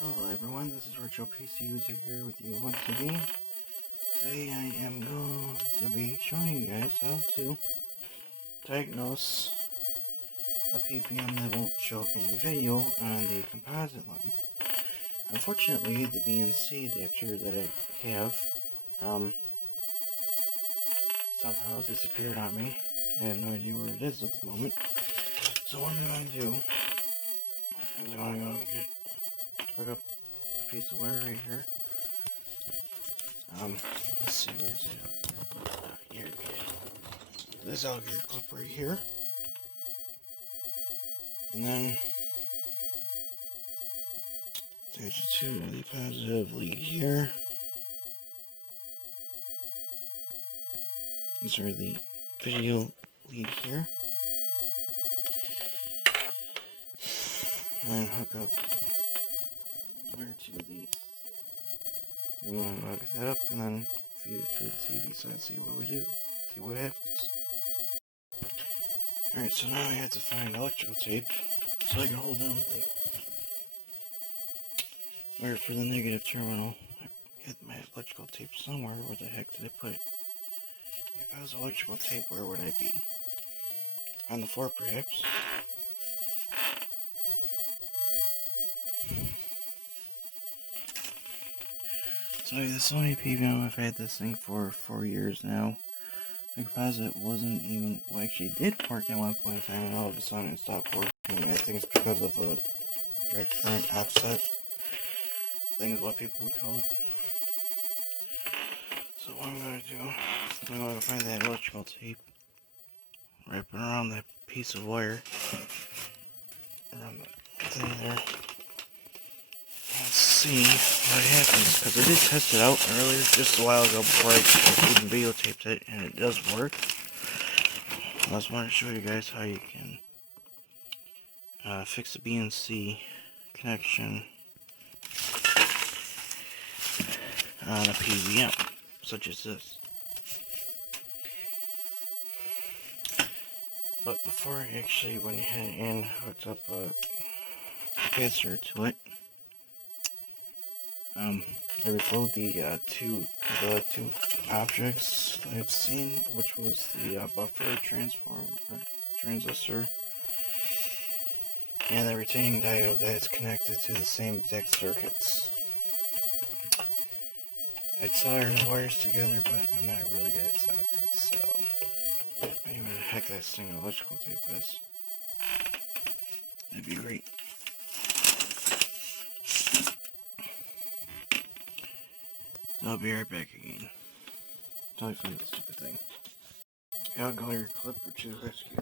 Hello everyone, this is Virtual PC User here with you once again. Today I am going to be showing you guys how to diagnose a PVM that won't show any video on the composite line. Unfortunately, the BNC adapter that I have somehow disappeared on me. I have no idea where it is at the moment. So what I'm going to do is I'm going to hook up a piece of wire right here. Let's see, where is it? Here it is. This alligator clip right here. And then there's the positive lead here. These are the video lead here. And hook up wire to these. You want to hook that up and then feed it through the TV side, see what we do, see what happens. Alright, so now I have to find electrical tape so I can hold down the wire for the negative terminal. I had my electrical tape somewhere. Where the heck did I put it? If I was electrical tape, where would I be? On the floor, perhaps? So the Sony PVM, I've had this thing for 4 years now. The composite wasn't even, well, actually did work at one point in time, and all of a sudden it stopped working. I think it's because of a direct current offset. I think is what people would call it. So what I'm going to do, I'm going to find that electrical tape, wrap it around that piece of wire, around the thing there. Let's see what happens, because I did test it out earlier, just a while ago, before I even videotaped it, and it does work. I just want to show you guys how you can fix the BNC connection on a PVM, such as this. But before I actually went ahead and hooked up a capacitor to it, I refilled the two objects I've seen, which was the buffer transistor and the retaining diode that is connected to the same exact circuits. I'd solder the wires together, but I'm not really good at soldering, so I don't even know the heck that thing electrical tape is. That'd be great. So I'll be right back again until I find this stupid thing. Alligator clipper to the rescue.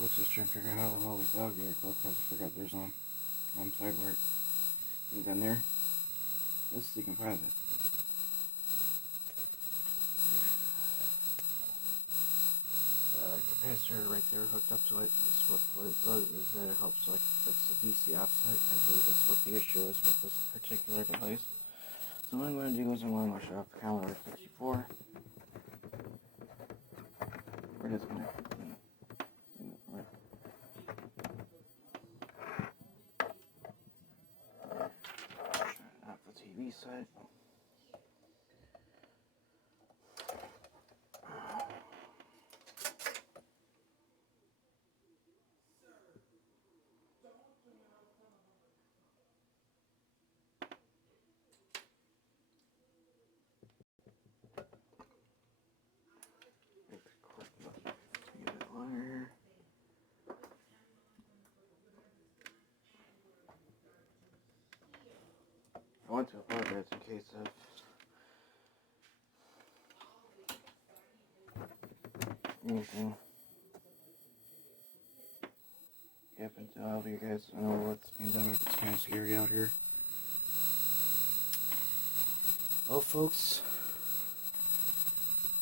Folks, just trying to figure out how the hell this alligator cloak, because I forgot there's side where things on there. This is the composite. Capacitor right there hooked up to it. This what it does is that it helps like fix the DC offset. I believe that's what the issue is with this particular device. So what I'm going to do is I'm going to shut off Commodore 64. We're just going to turn off the TV set. I want to apologize in case of anything happens to all of you guys. I know what's being done, it's kind of scary out here. Well, folks,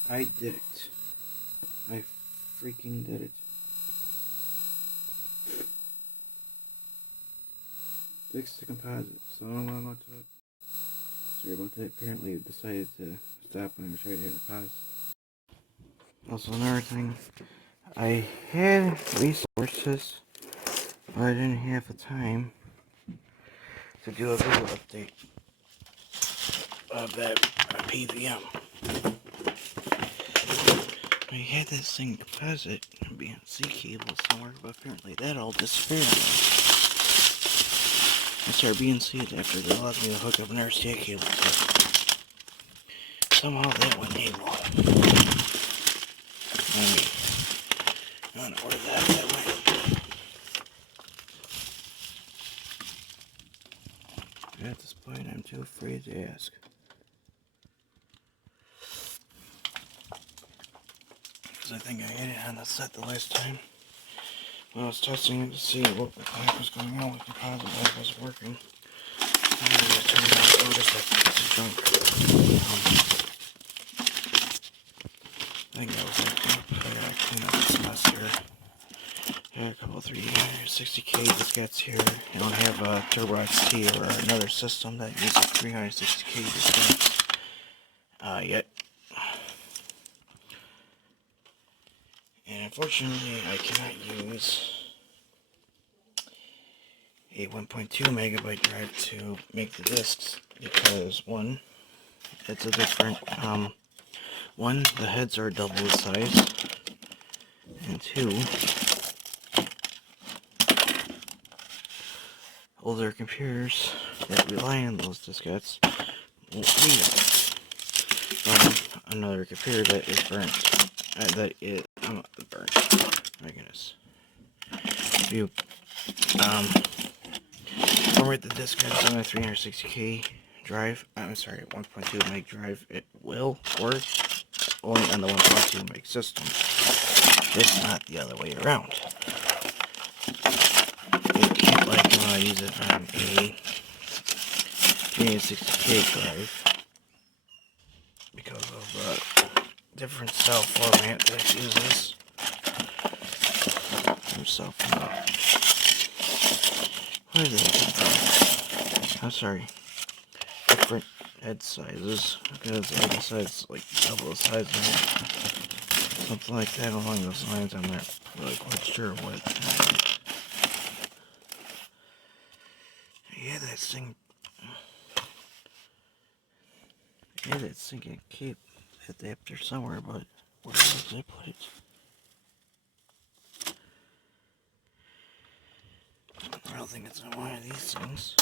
I did it. I freaking did it. Fixed the composite, so I don't want to go to it. Sorry about that. Apparently it decided to stop when I tried to hit the pause. Also, another thing, I had resources, but I didn't have the time to do a video update of that PVM. I had this thing composite BNC cable somewhere, but apparently that all disappeared. That's our BNC adapter that allows me to hook up an RCA cable to it. Somehow that went haywire. I don't know where that went. At this point, I'm too afraid to ask. Because I think I had it on the set the last time. When I was testing it to see what the heck was going on with the composite, why it wasn't working. I'm going to turn it on. Oh, just that piece of junk. I think that was it. I gotta clean up this mess here. Got a couple 360K diskettes here. I don't have a Turbo XT or another system that uses 360K diskettes yet. And unfortunately, I cannot use a 1.2 megabyte drive to make the discs because one, it's a different, one, the heads are double the size, and two, older computers that rely on those diskettes won't read from another computer that is burnt. That is burnt. My goodness. If you format the diskettes on a 360K drive, I'm sorry, 1.2 meg drive, it will work only on the 1.2 meg system. It's not the other way around. You can't like use it on a 360K drive because of the different cell format that it uses. Where did it come from? I'm sorry. Different head sizes because the other side's like double the size of it. Something like that along those lines. I'm not really quite sure what. Yeah, that thing. Yeah, that thing can keep adapter somewhere, but where did I put it? I don't think it's on one of these things.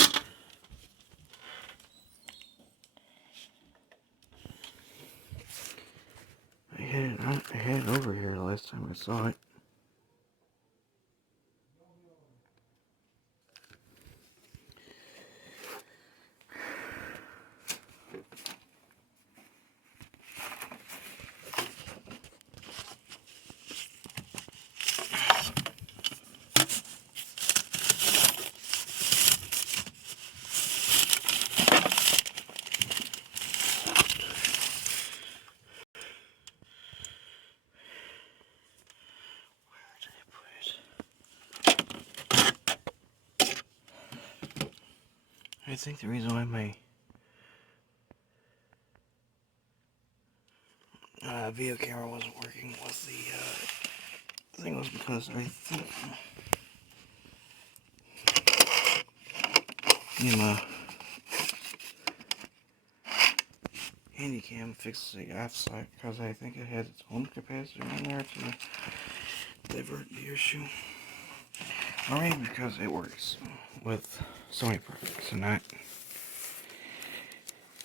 I had it over here the last time I saw it. I think the reason why my video camera wasn't working was the thing was because I think my HandyCam fixed the offset because I think it has its own capacitor in there to divert the issue. Or maybe because it works with Sony products and not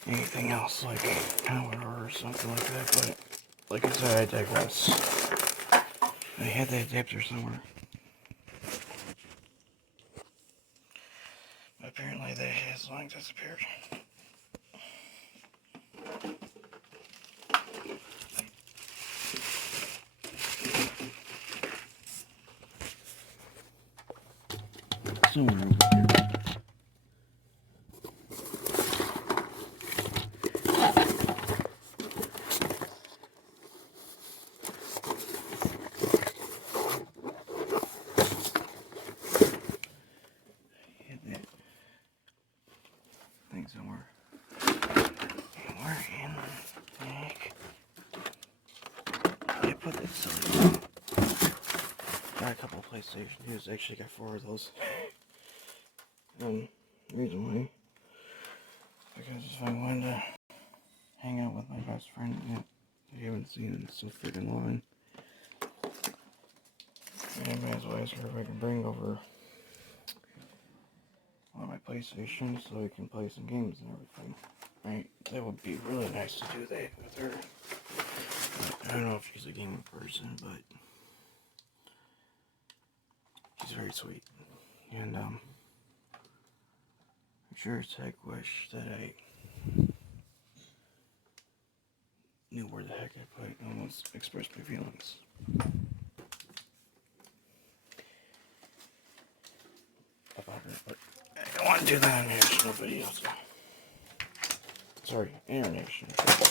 anything else like Commodore or something like that. But like I said, I digress. I had that adapter somewhere. Apparently that has long disappeared. Somewhere over here. Had that thing somewhere. And where in the heck? I put that silly. Got a couple of PlayStation 2s. Actually got 4 of those. Reason why, because if I wanted to hang out with my best friend that I haven't seen in so freaking long, I might as well ask her if I can bring over one of my PlayStations so we can play some games and everything. Right? That would be really nice to do that with her. But I don't know if she's a gaming person, but she's very sweet. And I sure as heck wish that I knew where the heck I put almost express my feelings. About her, but I don't want to do that on national video, so. Sorry, international video.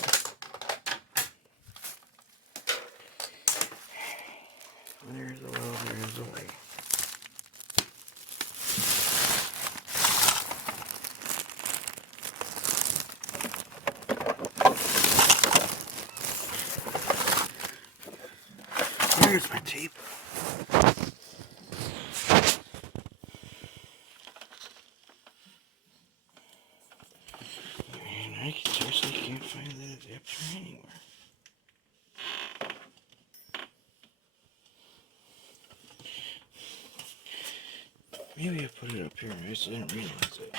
When there's a will, there is a way. Where's my tape? Man, I seriously can't find that adapter anywhere. Maybe I put it up here, I just didn't realize it.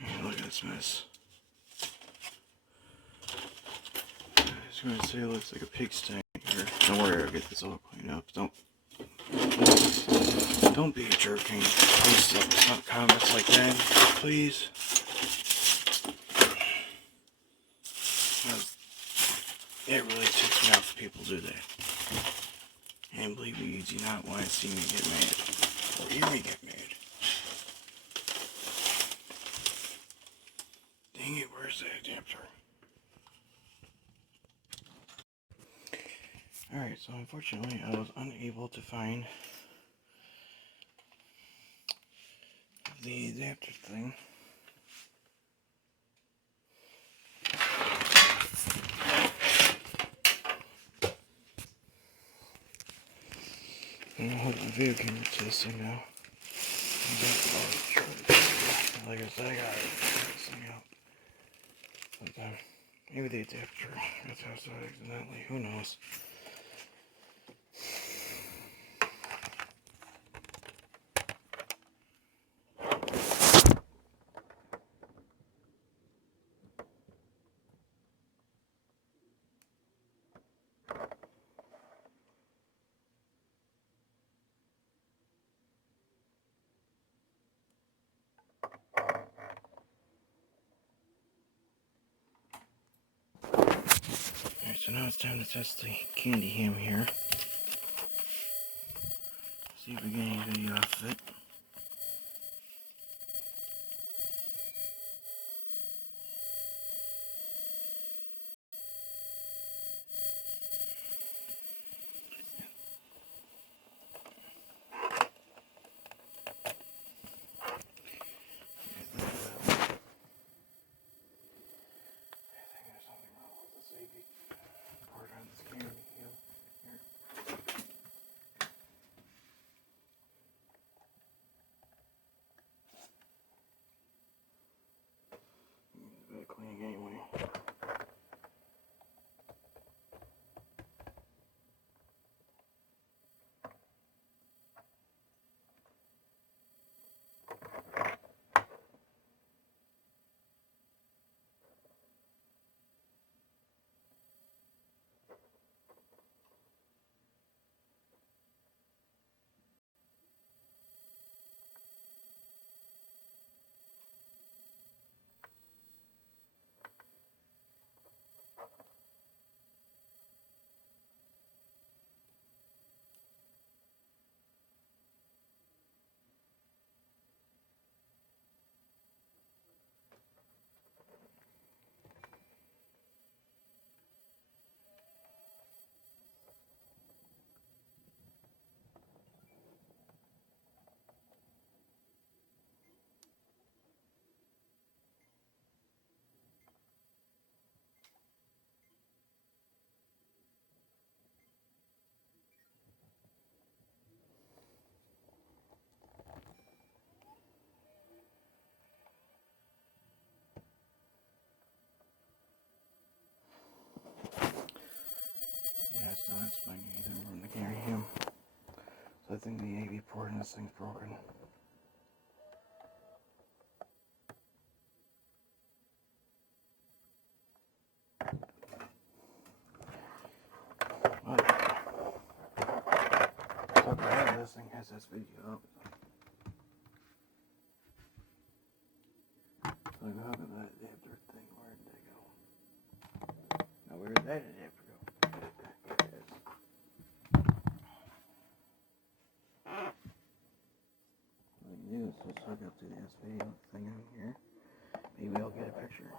Man, look at this mess. I was going to say it looks like a pigsty. Don't worry, I'll get this all cleaned up. Don't be a jerk and post some comments like that, please. It really ticks me off if people do that. And believe me, you do not want to see me get mad. Or hear me get mad. Dang it, where's the adapter? Alright, so unfortunately I was unable to find the adapter thing. I'm gonna hold my video camera to this thing now. Like I said, I gotta figure this thing out. But maybe the adapter got tossed out accidentally, who knows. Alright, so now it's time to test the HandyCam here. See if we get any video off of it. quite cleaning anyway. Yeah, it's not explaining anything from the camera. So I think the AV port in this thing's broken. But so glad this thing has this video up. So look at that adapter thing. Where did they go? Now where did that adapter go? There it is. Like this, let's hook up to this video thing on here. Maybe I'll get a picture.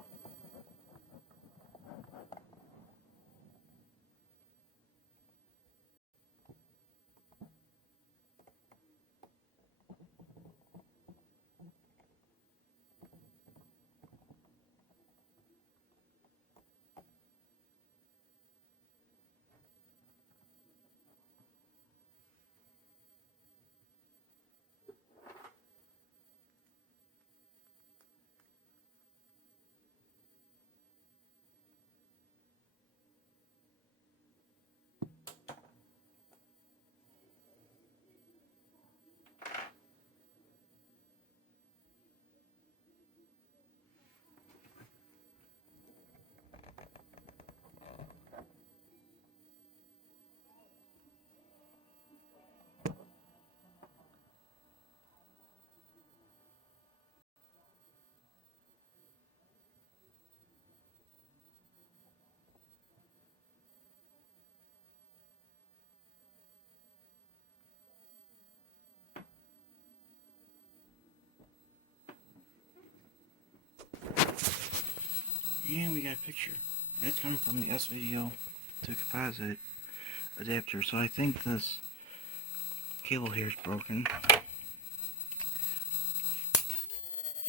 And we got a picture. That's coming from the S-Video to composite adapter. So I think this cable here is broken.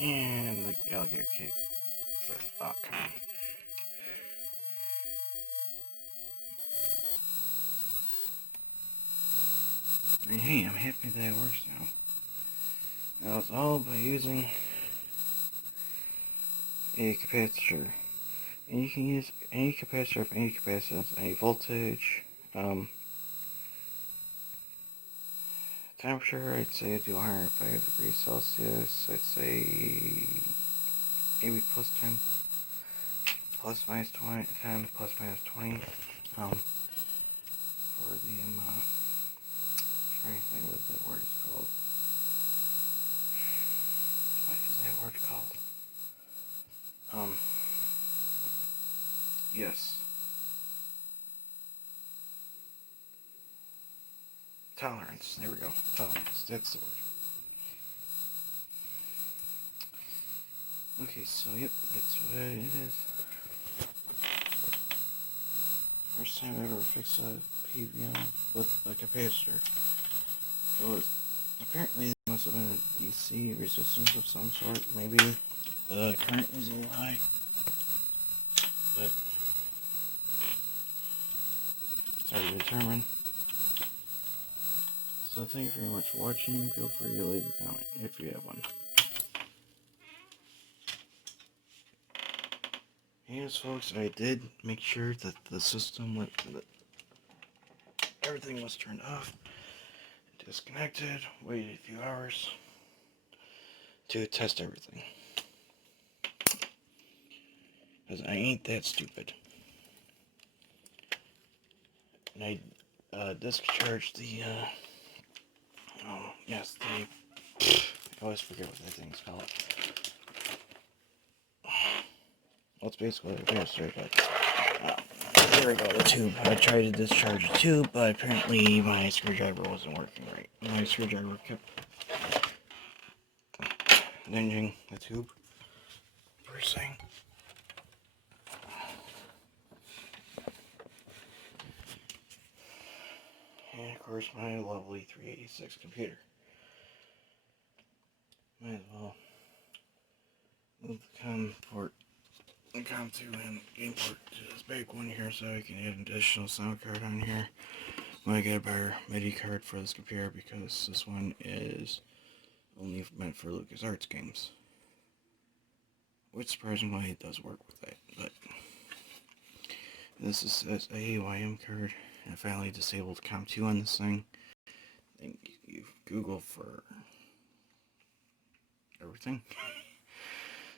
And the alligator kick. Oh, come on. And hey, I'm happy that it works now. Now it's all by using a capacitor. And you can use any capacitor of any capacitance, any voltage, temperature. I'd say I do 105 degrees Celsius. I'd say maybe plus 10, plus minus 20, 10, plus minus 20. For the trying to think what that word is called. What is that word called? Yes. Tolerance. There we go. Tolerance. That's the word. Okay, so yep, that's what it is. First time I ever fixed a PVM with a capacitor. It was apparently it must have been a DC resistance of some sort. Maybe the current was a little high, but it's hard to determine. So thank you very much for watching. Feel free to leave a comment if you have one. Yes, folks, I did make sure that the system that everything was turned off, disconnected, waited a few hours to test everything. Because I ain't that stupid. And I discharged the, I always forget what that thing's called. Well, it's basically a capacitor, but, there we go, the tube. I tried to discharge the tube, but apparently my screwdriver wasn't working right. My screwdriver kept hinging the tube. First thing. And of course my lovely 386 computer. Might as well move the COM port, the COM2 and game port to this big one here so I can add an additional sound card on here. I'm going to get a better MIDI card for this computer because this one is only meant for LucasArts games. Which surprisingly it does work with that, but this is an AYM card. I finally disabled COM2 on this thing. I think you Google for everything.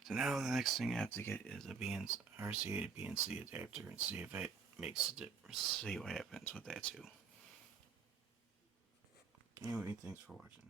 So now the next thing I have to get is a BNC, RCA to BNC adapter and see if it makes a difference, see what happens with that too. Anyway, thanks for watching.